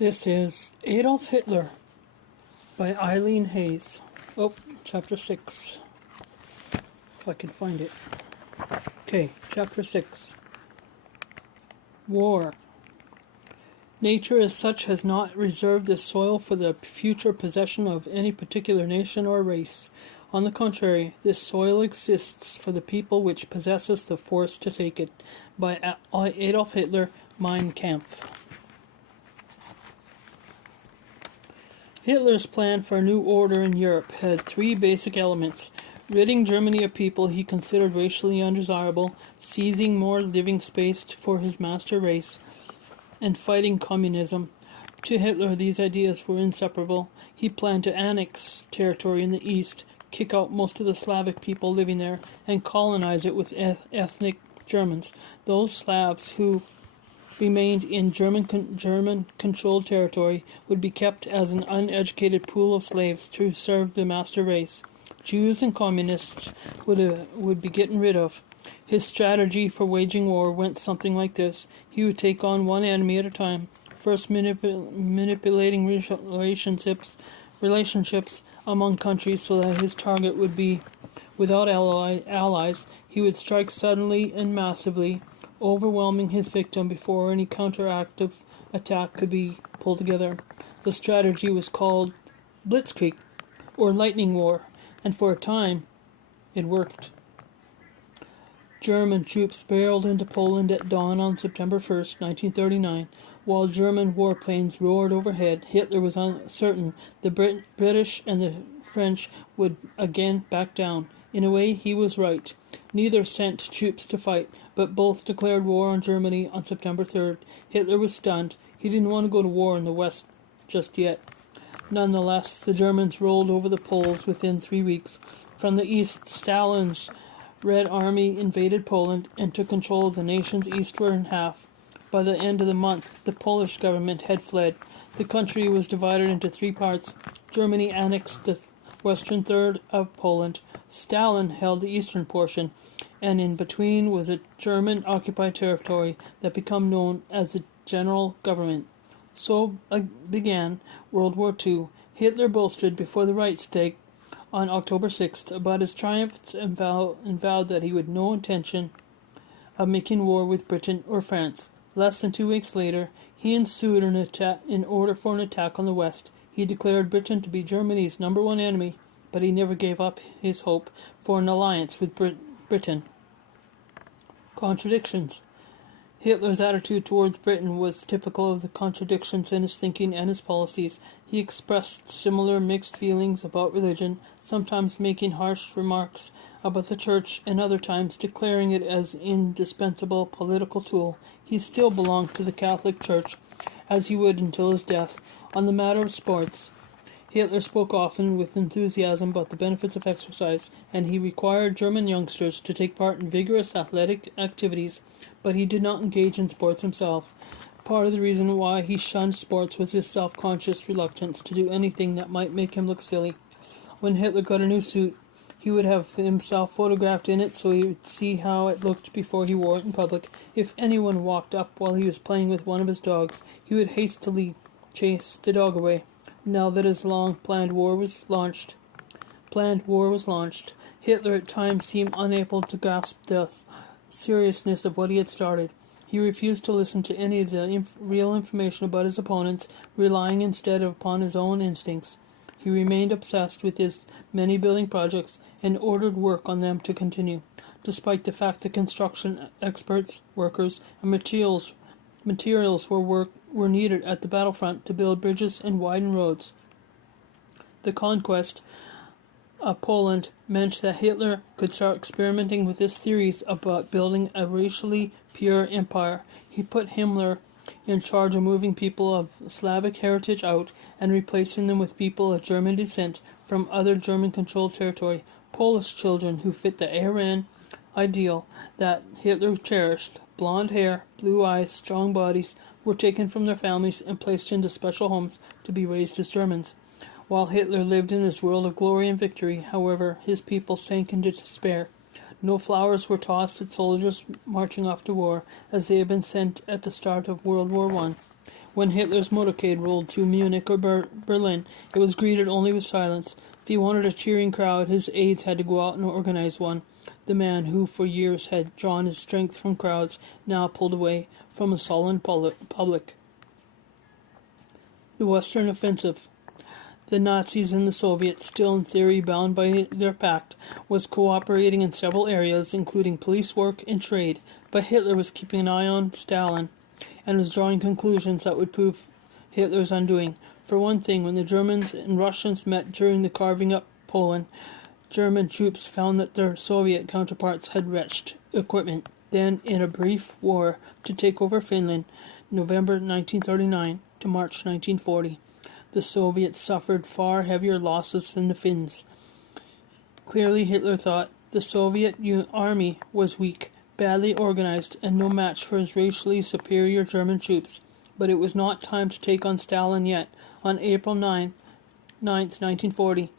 This is Adolf Hitler by Eileen Hayes. Chapter 6. If I can find it. Okay, Chapter 6. War. Nature as such has not reserved this soil for the future possession of any particular nation or race. On the contrary, this soil exists for the people which possesses the force to take it. By Adolf Hitler, Mein Kampf. Hitler's plan for a new order in Europe had three basic elements: ridding Germany of people he considered racially undesirable, seizing more living space for his master race, and fighting communism. To Hitler, these ideas were inseparable. He planned to annex territory in the east, kick out most of the Slavic people living there, and colonize it with ethnic Germans. Those Slavs who remained in German-controlled territory would be kept as an uneducated pool of slaves to serve the master race. Jews and communists would be getting rid of. His strategy for waging war went something like this. He would take on one enemy at a time, first manipulating relationships among countries so that his target would be without allies. He would strike suddenly and massively, overwhelming his victim before any counteractive attack could be pulled together. The strategy was called Blitzkrieg, or lightning war, and for a time it worked. German troops barreled into Poland at dawn on September 1st, 1939. While German warplanes roared overhead, Hitler was uncertain the British and the French would again back down. In a way, he was right. Neither sent troops to fight, but both declared war on Germany on September 3rd. Hitler was stunned. He didn't want to go to war in the West just yet. Nonetheless, the Germans rolled over the Poles within 3 weeks. From the east, Stalin's Red Army invaded Poland and took control of the nation's eastern half. By the end of the month, the Polish government had fled. The country was divided into three parts. Germany annexed the western third of Poland. Stalin held the eastern portion, and in between was a German-occupied territory that became known as the General Government. So began World War II. Hitler boasted before the Reichstag on October 6th about his triumphs and vowed that he had no intention of making war with Britain or France. Less than 2 weeks later, he ensued in order for an attack on the West. He declared Britain to be Germany's number one enemy, but he never gave up his hope for an alliance with Britain. Contradictions. Hitler's attitude towards Britain was typical of the contradictions in his thinking and his policies. He expressed similar mixed feelings about religion, sometimes making harsh remarks about the church and other times declaring it as an indispensable political tool. He still belonged to the Catholic Church, as he would until his death. On the matter of sports, Hitler spoke often with enthusiasm about the benefits of exercise, and he required German youngsters to take part in vigorous athletic activities, but he did not engage in sports himself. Part of the reason why he shunned sports was his self-conscious reluctance to do anything that might make him look silly. When Hitler got a new suit, he would have himself photographed in it so he would see how it looked before he wore it in public. If anyone walked up while he was playing with one of his dogs, he would hastily chase the dog away. Now that his long-planned war was launched, Hitler at times seemed unable to grasp the seriousness of what he had started. He refused to listen to any of the real information about his opponents, relying instead upon his own instincts. He remained obsessed with his many building projects and ordered work on them to continue, despite the fact that construction experts, workers, and materials were needed at the battlefront to build bridges and widen roads. The conquest of Poland meant that Hitler could start experimenting with his theories about building a racially pure empire. He put Himmler in charge of moving people of Slavic heritage out and replacing them with people of German descent from other German-controlled territory. Polish children who fit the Aryan ideal that Hitler cherished, blonde hair, blue eyes, strong bodies, were taken from their families and placed into special homes to be raised as Germans. While Hitler lived in his world of glory and victory, however, his people sank into despair. No flowers were tossed at soldiers marching off to war, as they had been sent at the start of World War I. When Hitler's motorcade rolled through Munich or Berlin, it was greeted only with silence. If he wanted a cheering crowd, his aides had to go out and organize one. The man who for years had drawn his strength from crowds now pulled away from a sullen public. The Western Offensive. The Nazis and the Soviets, still in theory bound by their pact, was cooperating in several areas, including police work and trade, but Hitler was keeping an eye on Stalin and was drawing conclusions that would prove Hitler's undoing. For one thing, when the Germans and Russians met during the carving up Poland, German troops found that their Soviet counterparts had wretched equipment. Then, in a brief war to take over Finland, November 1939 to March 1940, the Soviets suffered far heavier losses than the Finns. Clearly, Hitler thought the Soviet army was weak, badly organized, and no match for his racially superior German troops. But it was not time to take on Stalin yet. On April 9, 1940,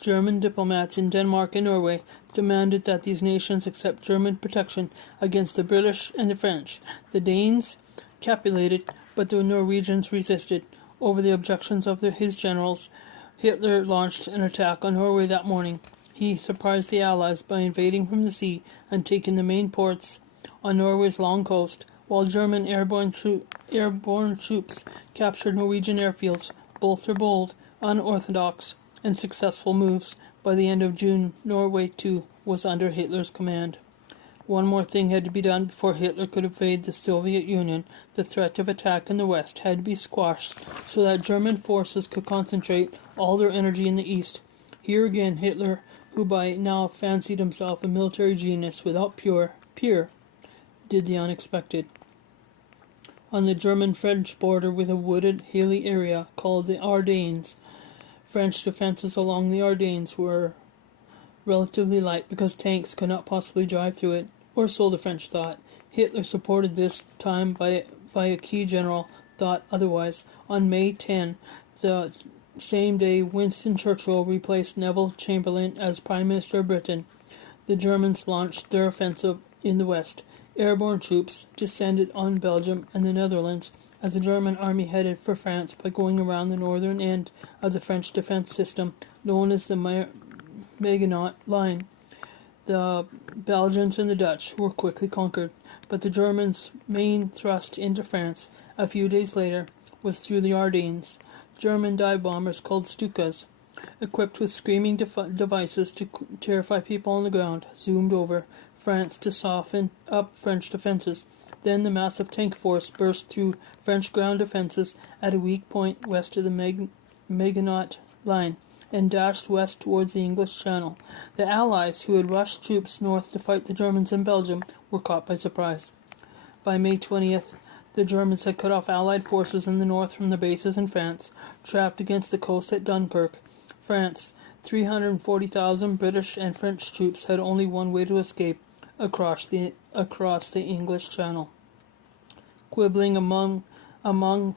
German diplomats in Denmark and Norway demanded that these nations accept German protection against the British and the French. The Danes capitulated, but the Norwegians resisted. Over the objections of his generals, Hitler launched an attack on Norway that morning. He surprised the Allies by invading from the sea and taking the main ports on Norway's long coast, while German airborne troops captured Norwegian airfields. Both were bold, unorthodox, and successful moves. By the end of June, Norway, too, was under Hitler's command. One more thing had to be done before Hitler could invade the Soviet Union. The threat of attack in the West had to be squashed so that German forces could concentrate all their energy in the East. Here again, Hitler, who by now fancied himself a military genius without peer, did the unexpected. On the German-French border with a wooded, hilly area called the Ardennes, French defenses along the Ardennes were relatively light because tanks could not possibly drive through it, or so the French thought. Hitler, supported this time by a key general, thought otherwise. On May 10, the same day Winston Churchill replaced Neville Chamberlain as Prime Minister of Britain, the Germans launched their offensive in the West. Airborne troops descended on Belgium and the Netherlands as the German army headed for France by going around the northern end of the French defense system known as the Maginot Line. The Belgians and the Dutch were quickly conquered, but the Germans' main thrust into France a few days later was through the Ardennes. German dive bombers called Stukas, equipped with screaming devices to terrify people on the ground, zoomed over France to soften up French defenses. Then the massive tank force burst through French ground defenses at a weak point west of the Maginot Line and dashed west towards the English Channel. The Allies, who had rushed troops north to fight the Germans in Belgium, were caught by surprise. By May 20th, the Germans had cut off Allied forces in the north from their bases in France, trapped against the coast at Dunkirk. France, 340,000 British and French troops had only one way to escape, across the English Channel. Quibbling among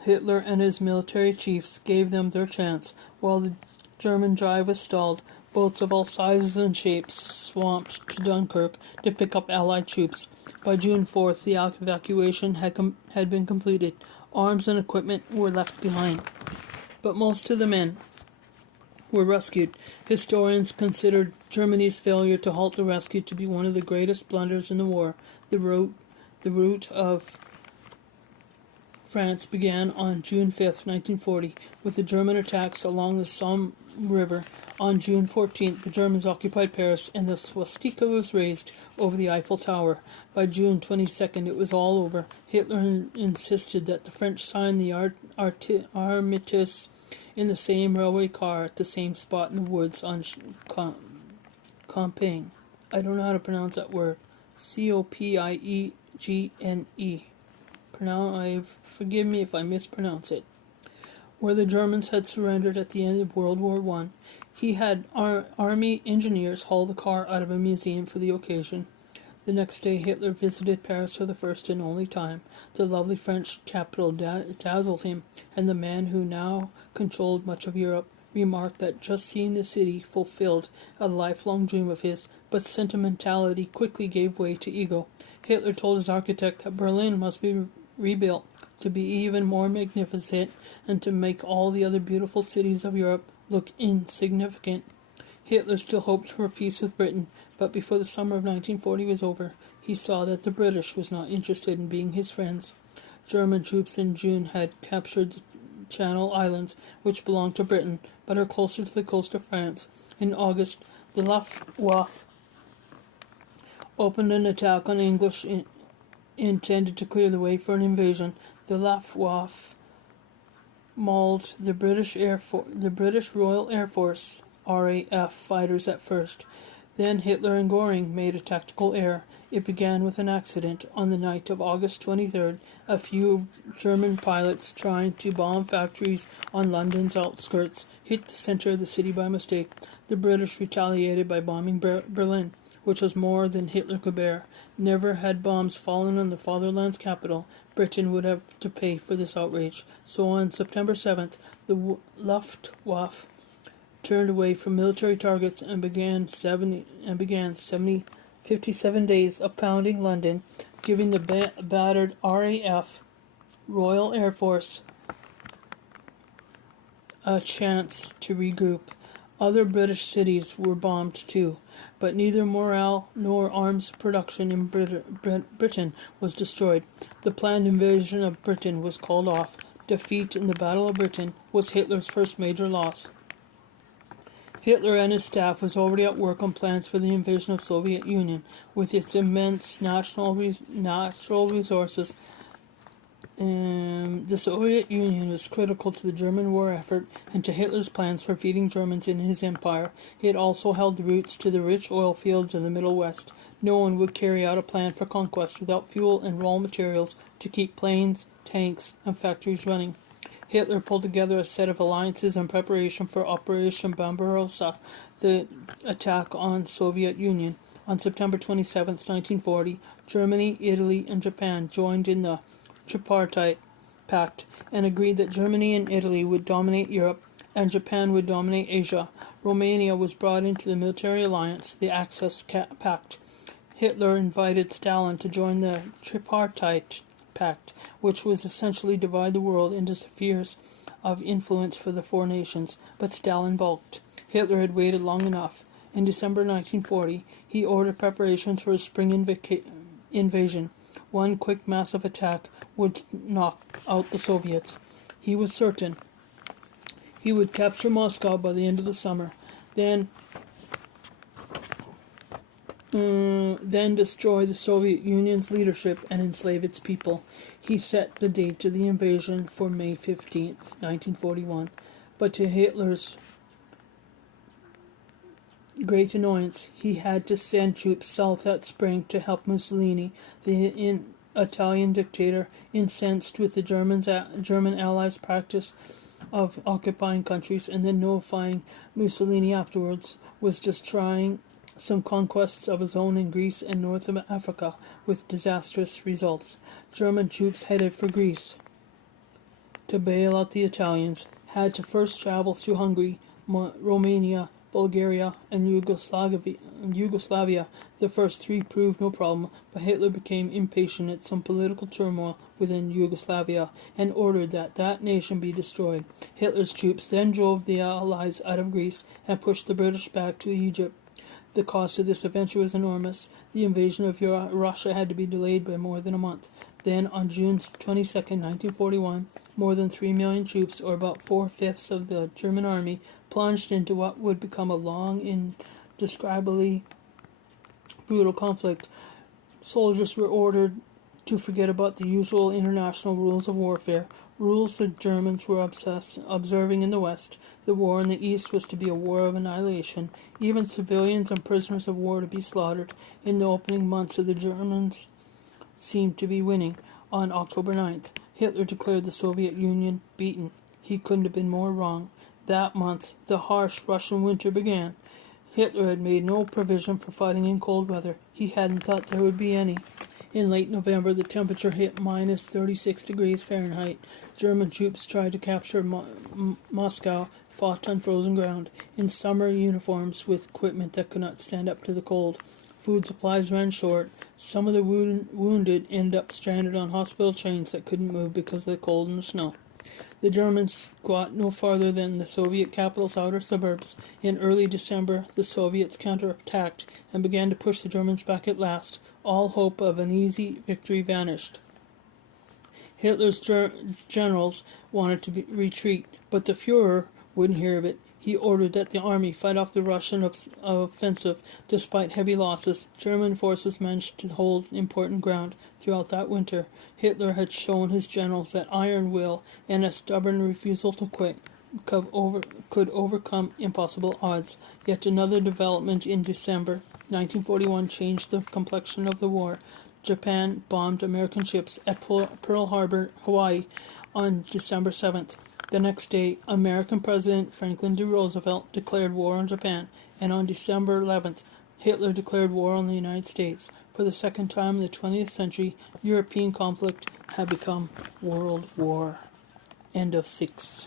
Hitler and his military chiefs gave them their chance. While the German drive was stalled, boats of all sizes and shapes swamped to Dunkirk to pick up Allied troops. By June 4th, the evacuation had been completed. Arms and equipment were left behind, but most of the men were rescued. Historians considered Germany's failure to halt the rescue to be one of the greatest blunders in the war. The rout of France began on June 5, 1940, with the German attacks along the Somme River. On June 14th, the Germans occupied Paris, and the swastika was raised over the Eiffel Tower. By June 22nd, it was all over. Hitler insisted that the French sign the armistice in the same railway car at the same spot in the woods on Compiègne. I don't know how to pronounce that word. Copiegene. Forgive me if I mispronounce it. Where the Germans had surrendered at the end of World War I, he had army engineers haul the car out of a museum for the occasion. The next day, Hitler visited Paris for the first and only time. The lovely French capital dazzled him, and the man who now controlled much of Europe remarked that just seeing the city fulfilled a lifelong dream of his, but sentimentality quickly gave way to ego. Hitler told his architect that Berlin must be rebuilt. to be even more magnificent and to make all the other beautiful cities of Europe look insignificant. Hitler still hoped for peace with Britain, but before the summer of 1940 was over, he saw that the British was not interested in being his friends. German troops in June had captured the Channel Islands, which belonged to Britain, but are closer to the coast of France. In August, the Luftwaffe opened an attack on English intended to clear the way for an invasion. The Luftwaffe mauled the British Royal Air Force RAF fighters at first. Then Hitler and Göring made a tactical error. It began with an accident. On the night of August 23rd, a few German pilots trying to bomb factories on London's outskirts hit the center of the city by mistake. The British retaliated by bombing Berlin, which was more than Hitler could bear. Never had bombs fallen on the fatherland's capital. Britain would have to pay for this outrage. So on September 7th, the Luftwaffe turned away from military targets and began 57 days of pounding London, giving the battered RAF Royal Air Force a chance to regroup. Other British cities were bombed too, but neither morale nor arms production in Britain was destroyed. The planned invasion of Britain was called off. Defeat in the Battle of Britain was Hitler's first major loss. Hitler and his staff was already at work on plans for the invasion of the Soviet Union. With its immense natural resources, the Soviet Union was critical to the German war effort and to Hitler's plans for feeding Germans in his empire. It also held the routes to the rich oil fields in the Middle West. No one would carry out a plan for conquest without fuel and raw materials to keep planes, tanks, and factories running. Hitler pulled together a set of alliances in preparation for Operation Barbarossa, the attack on Soviet Union. On September 27, 1940, Germany, Italy, and Japan joined in the Tripartite Pact and agreed that Germany and Italy would dominate Europe and Japan would dominate Asia. Romania was brought into the military alliance, the Axis Pact. Hitler invited Stalin to join the Tripartite Pact, which was essentially divide the world into spheres of influence for the four nations, but Stalin balked. Hitler had waited long enough. In December 1940, he ordered preparations for a spring invasion. One quick massive attack would knock out the Soviets. He was certain he would capture Moscow by the end of the summer, then destroy the Soviet Union's leadership and enslave its people. He set the date of the invasion for May 15th, 1941, but to Hitler's great annoyance, he had to send troops south that spring to help Mussolini, the Italian dictator, incensed with the German allies' practice of occupying countries and then notifying Mussolini afterwards, was just trying some conquests of his own in Greece and North Africa with disastrous results. German troops headed for Greece to bail out the Italians had to first travel through Hungary, Romania, Bulgaria, and Yugoslavia. The first three proved no problem, but Hitler became impatient at some political turmoil within Yugoslavia and ordered that nation be destroyed. Hitler's troops then drove the Allies out of Greece and pushed the British back to Egypt. The cost of this adventure was enormous. The invasion of Russia had to be delayed by more than a month. Then, on June 22, 1941, more than 3 million troops, or about 4/5 of the German army, plunged into what would become a long, indescribably brutal conflict. Soldiers were ordered to forget about the usual international rules of warfare, rules the Germans were observing in the West. The war in the East was to be a war of annihilation, even civilians and prisoners of war to be slaughtered. In the opening months of the Germans seemed to be winning. On October 9th, Hitler declared the Soviet Union beaten. He couldn't have been more wrong. That month, the harsh Russian winter began. Hitler had made no provision for fighting in cold weather. He hadn't thought there would be any. In late November, the temperature hit minus 36 degrees Fahrenheit. German troops tried to capture Moscow, fought on frozen ground, in summer uniforms with equipment that could not stand up to the cold. Food supplies ran short. Some of the wounded ended up stranded on hospital trains that couldn't move because of the cold and the snow. The Germans got no farther than the Soviet capital's outer suburbs. In early December, the Soviets counterattacked and began to push the Germans back at last. All hope of an easy victory vanished. Hitler's generals wanted to retreat, but the Fuhrer wouldn't hear of it. He ordered that the army fight off the Russian offensive. Despite heavy losses, German forces managed to hold important ground throughout that winter. Hitler had shown his generals that iron will and a stubborn refusal to quit could overcome impossible odds. Yet another development in December 1941 changed the complexion of the war. Japan bombed American ships at Pearl Harbor, Hawaii, on December 7th. The next day, American President Franklin D. Roosevelt declared war on Japan, and on December 11th, Hitler declared war on the United States. For the second time in the 20th century, European conflict had become World War. End of 6.